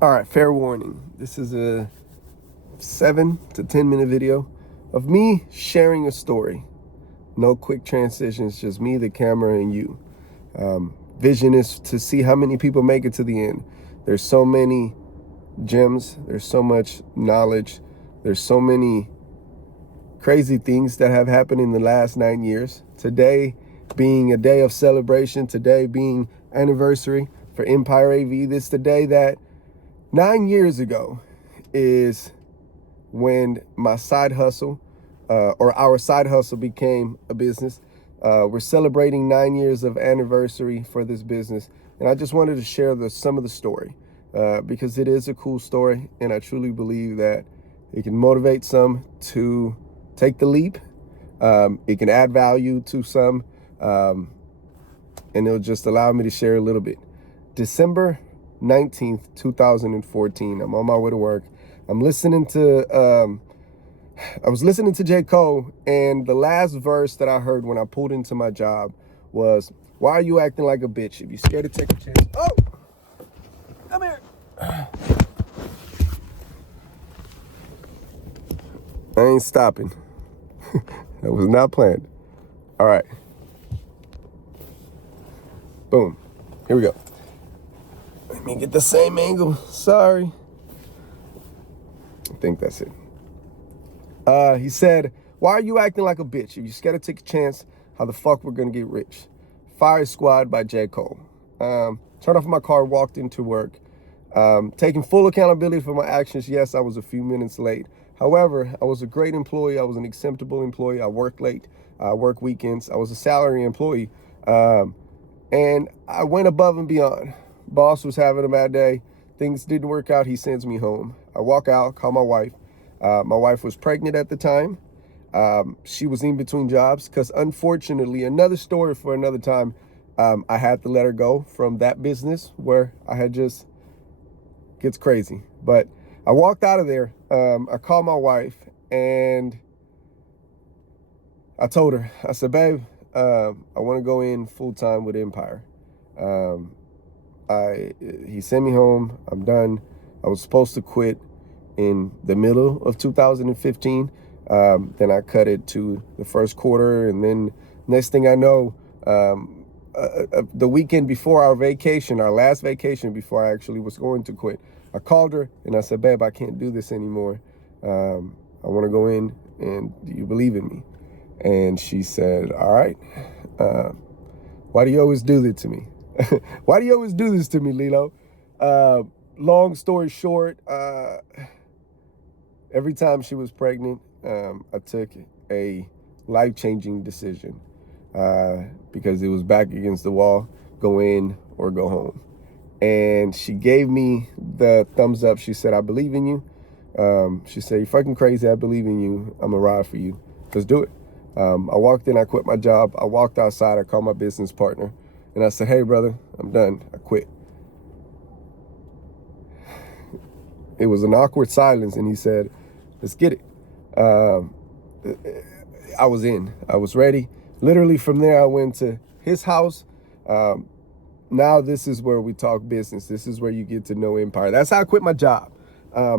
All right, fair warning. This is a 7 to 10 minute video of me sharing a story. No quick transitions, just me, the camera, and you. Vision is to see how many people make it to the end. There's so many gems, there's so much knowledge, there's so many crazy things that have happened in the last 9 years. Today being a day of celebration, today being anniversary for Empire AV. This is the day that 9 years ago is when my side hustle, or our side hustle, became a business. We're celebrating 9 years of anniversary for this business, and I just wanted to share some of the story because it is a cool story, and I truly believe that it can motivate some to take the leap. It can add value to some, and it'll just allow me to share a little bit. December 19th, 2014. I'm on my way to work. I was listening to J. Cole, and the last verse that I heard when I pulled into my job was, "Why are you acting like a bitch? If you're scared to take a chance." Oh, come here. I ain't stopping. That was not planned. All right. Boom. Here we go. Let me get the same angle. Sorry. I think that's it. He said, "Why are you acting like a bitch? If you're scared to take a chance, how the fuck we're gonna get rich?" Fire Squad by J. Cole. Turned off my car, walked into work. Taking full accountability for my actions. Yes, I was a few minutes late. However, I was a great employee. I was an acceptable employee. I worked late. I worked weekends. I was a salary employee. And I went above and beyond. Boss was having a bad day. Things didn't work out. He sends me home. I walk out, call my wife. My wife was pregnant at the time. She was in between jobs because, unfortunately, another story for another time, I had to let her go from that business where I had just gets crazy. But I walked out of there. I called my wife and I told her, I said, "Babe, I want to go in full time with Empire." He sent me home. I'm done. I was supposed to quit in the middle of 2015. Then I cut it to the first quarter, and then next thing I know, the weekend before our vacation, our last vacation before I actually was going to quit, I called her and I said, "Babe, I can't do this anymore. I want to go in, and do you believe in me?" And she said, "All right. Why do you always do this to me? Why do you always do this to me, Lilo?" Long story short, every time she was pregnant, I took a life-changing decision because it was back against the wall, go in or go home. And she gave me the thumbs up. She said, "I believe in you." She said, "You're fucking crazy. I believe in you. I'm a ride for you. Let's do it." I walked in, I quit my job. I walked outside, I called my business partner, and I said, "Hey, brother, I'm done. I quit." It was an awkward silence, and he said, "Let's get it." I was in. I was ready. Literally from there, I went to his house. Now this is where we talk business. This is where you get to know Empire. That's how I quit my job.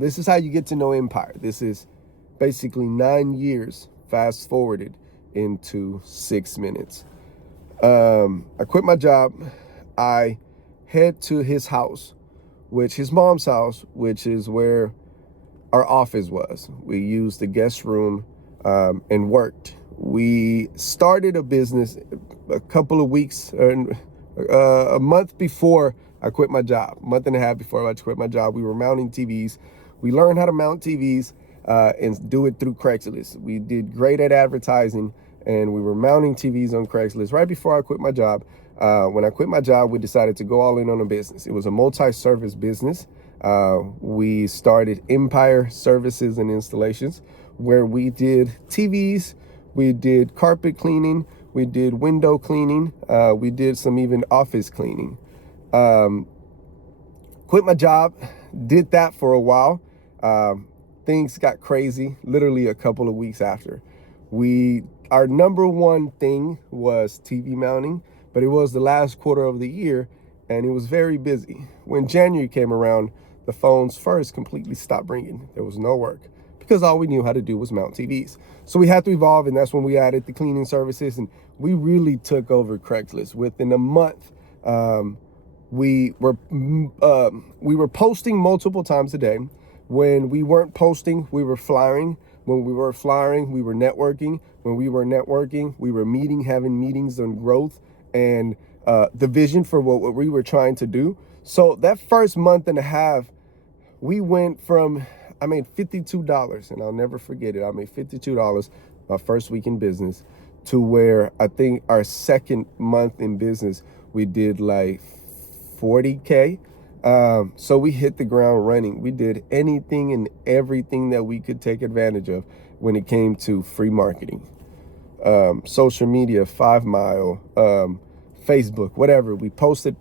This is how you get to know Empire. This is basically 9 years fast forwarded into 6 minutes. I quit my job. I head to his house, his mom's house, which is where our office was. We used the guest room and worked. We started a business a couple of weeks, a month before I quit my job, a month and a half before I quit my job. We were mounting TVs. We learned how to mount TVs and do it through Craigslist. We did great at advertising, and we were mounting TVs on Craigslist right before I quit my job. When I quit my job, we decided to go all in on a business. It was a multi-service business. We started Empire Services and Installations, where we did TVs, we did carpet cleaning, we did window cleaning, we did some even office cleaning. Quit my job, did that for a while. Things got crazy literally a couple of weeks after. Our number one thing was TV mounting, but it was the last quarter of the year and it was very busy. When January came around, the phones first completely stopped ringing. There was no work because all we knew how to do was mount TVs. So we had to evolve, and that's when we added the cleaning services, and we really took over Craigslist. Within a month, we were posting multiple times a day. When we weren't posting, we were flyering. When we were flying, we were networking. When we were networking, we were having meetings on growth and the vision for what we were trying to do. So that first month and a half, we went from, I made $52, and I'll never forget it. I made $52 my first week in business, to where I think our second month in business, we did like 40K. So we hit the ground running. We did anything and everything that we could take advantage of when it came to free marketing, social media, 5 Mile, Facebook, whatever. We posted.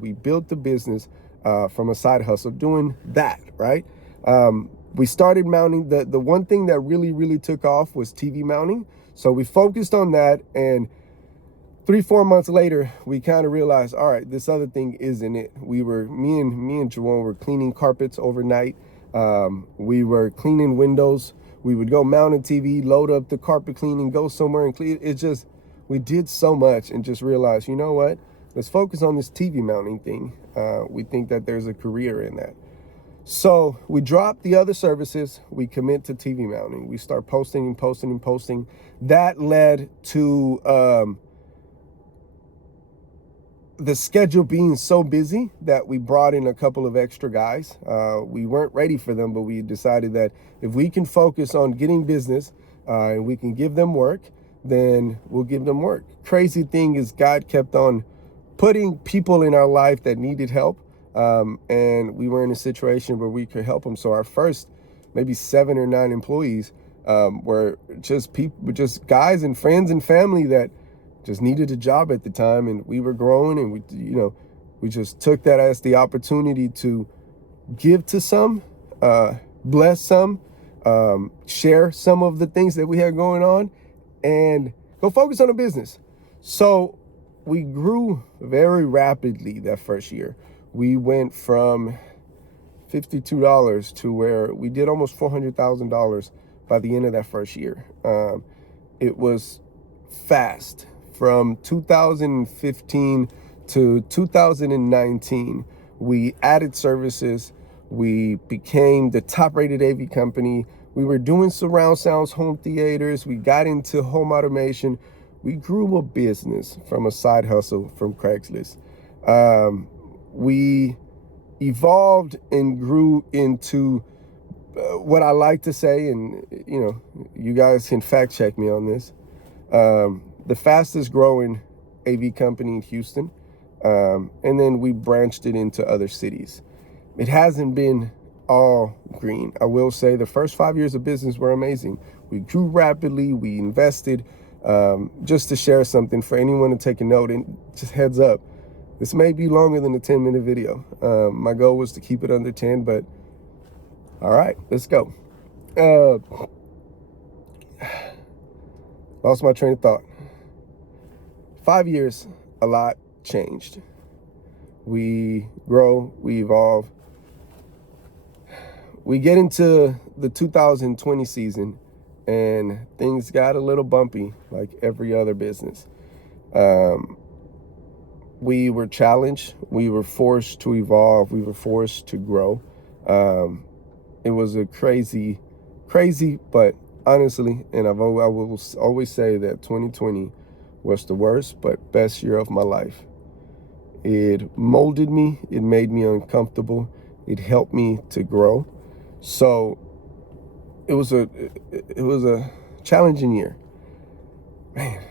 We built the business from a side hustle doing that, right? We started mounting. The one thing that really took off was TV mounting. So we focused on that, and 3-4 months later, we kind of realized, all right, this other thing isn't it. Me and Jerome were cleaning carpets overnight. We were cleaning windows. We would go mount a TV, load up the carpet cleaning, go somewhere and clean. We did so much, and just realized, you know what? Let's focus on this TV mounting thing. We think that there's a career in that. So we dropped the other services. We commit to TV mounting. We start posting. That led to the schedule being so busy that we brought in a couple of extra guys. We weren't ready for them, but we decided that if we can focus on getting business and we can give them work, then we'll give them work. Crazy thing is, God kept on putting people in our life that needed help. And we were in a situation where we could help them. So our first maybe 7 or 9 employees were just guys and friends and family that just needed a job at the time, and we were growing, and we just took that as the opportunity to give to some, bless some, share some of the things that we had going on, and go focus on the business. So we grew very rapidly that first year. We went from $52 to where we did almost $400,000 by the end of that first year. It was fast. From 2015 to 2019, we added services. We became the top-rated AV company. We were doing surround sounds, home theaters. We got into home automation. We grew a business from a side hustle from Craigslist. We evolved and grew into what I like to say, and you guys can fact check me on this, the fastest growing AV company in Houston. And then we branched it into other cities. It hasn't been all green. I will say the first 5 years of business were amazing. We grew rapidly. We invested. Just to share something for anyone to take a note, and just heads up, this may be longer than a 10-minute video. My goal was to keep it under 10, but all right, let's go. Lost my train of thought. 5 years, a lot changed. We grow, we evolve. We get into the 2020 season, and things got a little bumpy, like every other business. We were challenged. We were forced to evolve. We were forced to grow. It was a crazy, but honestly, and I will always say that 2020 was the worst but best year of my life. It molded me. It made me uncomfortable. It helped me to grow. So it was a challenging year, man.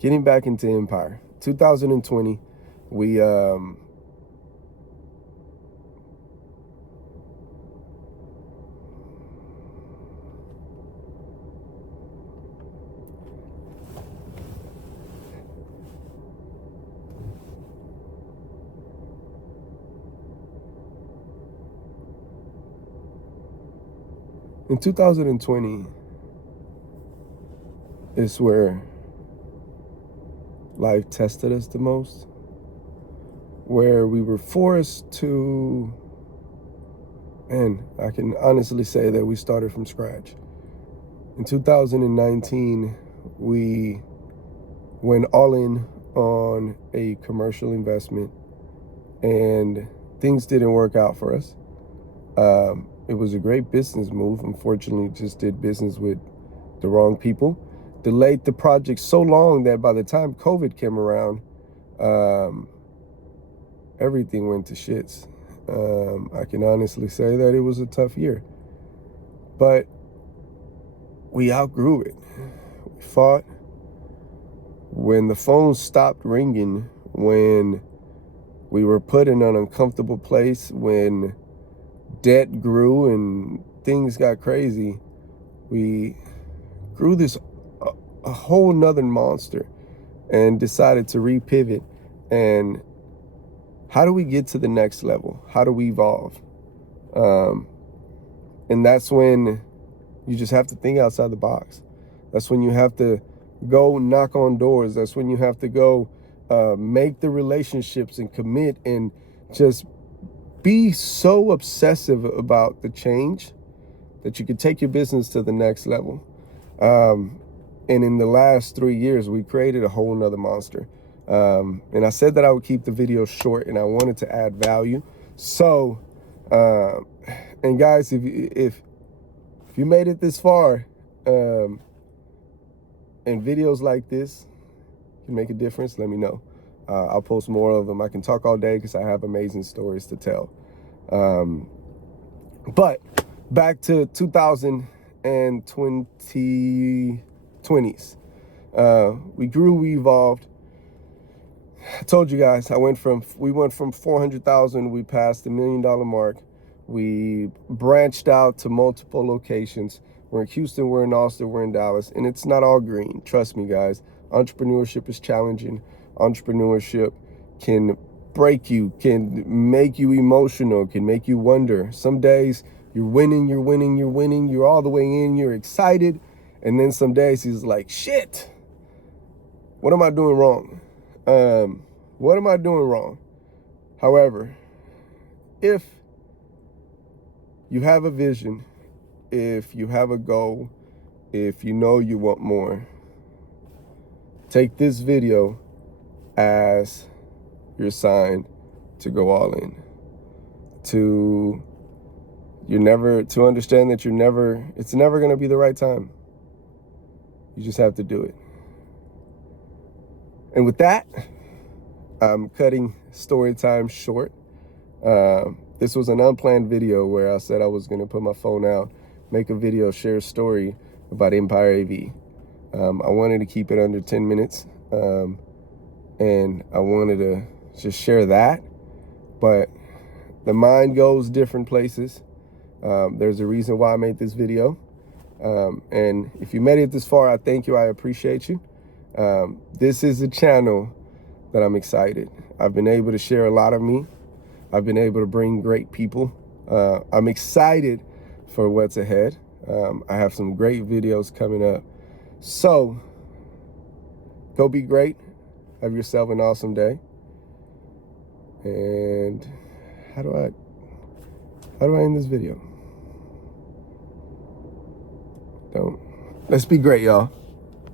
Getting back into Empire, 2020, we in 2020 is where life tested us the most. where we were forced to, and I can honestly say that we started from scratch. In 2019, we went all in on a commercial investment, and things didn't work out for us. It was a great business move. Unfortunately, just did business with the wrong people. Delayed the project so long that by the time COVID came around, everything went to shits. I can honestly say that it was a tough year, but we outgrew it. We fought. When the phone stopped ringing, when we were put in an uncomfortable place, when debt grew and things got crazy, we grew this a whole nother monster and decided to repivot. And how do we get to the next level? How do we evolve? And that's when you just have to think outside the box. That's when you have to go knock on doors. That's when you have to go make the relationships and commit and just be so obsessive about the change that you could take your business to the next level. And in the last 3 years, we created a whole nother monster. And I said that I would keep the video short, and I wanted to add value. So, and guys, if you made it this far, and videos like this can make a difference, let me know. I'll post more of them. I can talk all day because I have amazing stories to tell. But back to 2020s. We grew, we evolved. I told you guys, we went from 400,000, we passed the $1 million mark. We branched out to multiple locations. We're in Houston, we're in Austin, we're in Dallas, and it's not all green. Trust me, guys. Entrepreneurship is challenging. Entrepreneurship can break you, can make you emotional, can make you wonder. Some days you're winning, you're all the way in, you're excited. And then some days he's like, shit, what am I doing wrong? What am I doing wrong? However, if you have a vision, if you have a goal, if you know you want more, take this video as your sign to go all in. To understand that it's never going to be the right time. You just have to do it. And with that, I'm cutting story time short. This was an unplanned video where I said I was going to put my phone out, make a video, share a story about Empire AV. I wanted to keep it under 10 minutes, and I wanted to just share that. But the mind goes different places. There's a reason why I made this video. And if you made it this far, I thank you. I appreciate you. This is a channel that I'm excited. I've been able to share a lot of me. I've been able to bring great people. I'm excited for what's ahead. I have some great videos coming up. So go be great. Have yourself an awesome day. And how do I end this video? Let's be great, y'all.